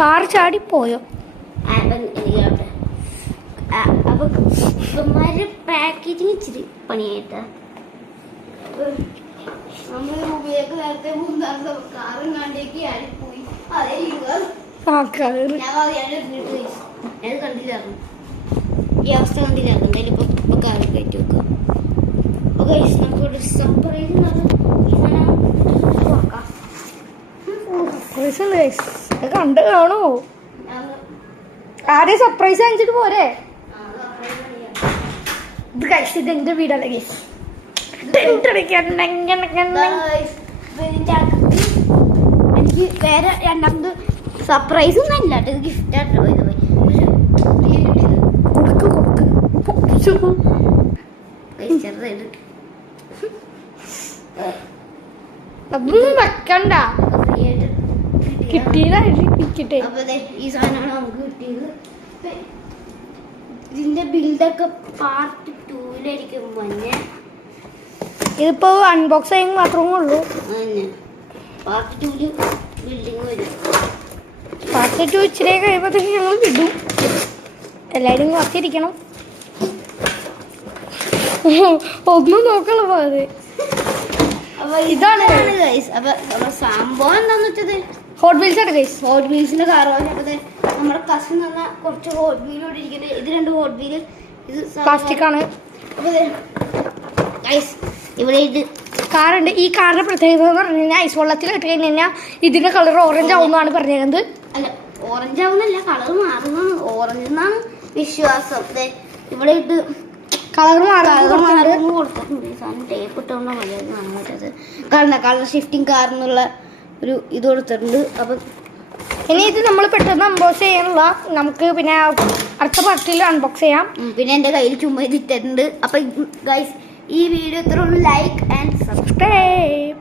Car ചാടി പോയോ? അപ്പൊ പാക്കേജിങ് ഇച്ചിരി പണിയായിട്ടാ. നമ്മള് ഉപയോഗ നേരത്തെ കാറും കണ്ടേക്ക് ആടിപ്പോയി. അതേ ഞാൻ കണ്ടില്ലായിരുന്നു, ഈ അവസ്ഥ കണ്ടില്ലായിരുന്നു. എന്തായാലും ഇപ്പൊ കാറിൽ കയറ്റി വെക്കാം. നമുക്കൊരു സർപ്രൈസ് കണ്ട് കാണോ? ആദ്യം സർപ്രൈസ് കാണിച്ചിട്ട് പോരെ? ഇത് കഴിച്ച് ഇത് എന്റെ വീടല്ലേ ഗൈസ്. എനിക്ക് വേറെ രണ്ടാമത് സർപ്രൈസ് ഒന്നും അല്ല, ഇത് ഗിഫ്റ്റ് ആയിട്ട് പോയത്. ചെറുതായിട്ട് അതൊന്നും വെക്കണ്ട, കിട്ടിയില്ലേ? ഈ സാധനമാണ് നമുക്ക് കിട്ടിയത്. ഇതിന്റെ ബിൽഡൊക്കെ പാർട്ട് 2-ലായിരിക്കും മഞ്ഞ. ഇതിപ്പോ അൺബോക്സ് ചെയ്യാൻ മാത്രമേ ഉള്ളൂ. പാർട്ട് 2 ബിൽഡിങ് വരും. പാർട്ട് 2 ഇച്ചിരി കഴിയുമ്പോഴത്തേക്ക് ഞങ്ങൾ വിടും. എല്ലാവരും കാത്തിരിക്കണം. ഒന്നും നോക്കണോ അത്? ഇതാണ് അപ്പൊ സംഭവം എന്താന്ന് വെച്ചത് ഹോട്ട് വീൽസ് ആണ് ഗൈസ്. ഹോട്ട് വീൽസിന്റെ കാർ വാങ്ങി. അപ്പൊ നമ്മുടെ കസിൻ തന്ന കുറച്ച് ഹോട്ട് വീലോട് ഇരിക്കുന്നത്. ഇത് 2 ഹോട്ട് വീല്, ഇത് പ്ലാസ്റ്റിക് ആണ്. അപ്പൊ ഇവിടെ ഇത് കാറുണ്ട്. ഈ കാറിന്റെ പ്രത്യേകത എന്ന് പറഞ്ഞു കഴിഞ്ഞാൽ ഐസ് വെള്ളത്തിൽ ഇട്ട് കഴിഞ്ഞ് കഴിഞ്ഞാൽ ഇതിന്റെ കളർ ഓറഞ്ച് ആവുന്നതാണ് പറഞ്ഞത്. അല്ല, ഓറഞ്ച് ആവുന്നല്ല, കളർ മാറുന്നതാണ്. ഓറഞ്ച് എന്നാണ് വിശ്വാസം. ഇവിടെ ഇത് കളർ കൊടുത്തിട്ടുണ്ട്. ടേപ്പ് ഇട്ടുകൊണ്ടോ മതിയായിരുന്നു പറ്റത്. കാരണം കളർ ഷിഫ്റ്റിംഗ് കാറിനുള്ള ഒരു ഇത് കൊടുത്തിട്ടുണ്ട്. അപ്പൊ ഇനി ഇത് നമ്മൾ പെട്ടെന്ന് അൺബോക്സ് ചെയ്യാനുള്ള നമുക്ക് പിന്നെ അടുത്ത പാർട്ടിയിൽ അൺബോക്സ് ചെയ്യാം. പിന്നെ എൻ്റെ കയ്യിൽ ചുമ്മാ ഇതിട്ടുണ്ട്. അപ്പൊ ഗൈസ്, ഈ വീഡിയോ ഇത്ര ഉള്ളൂ. Like and subscribe.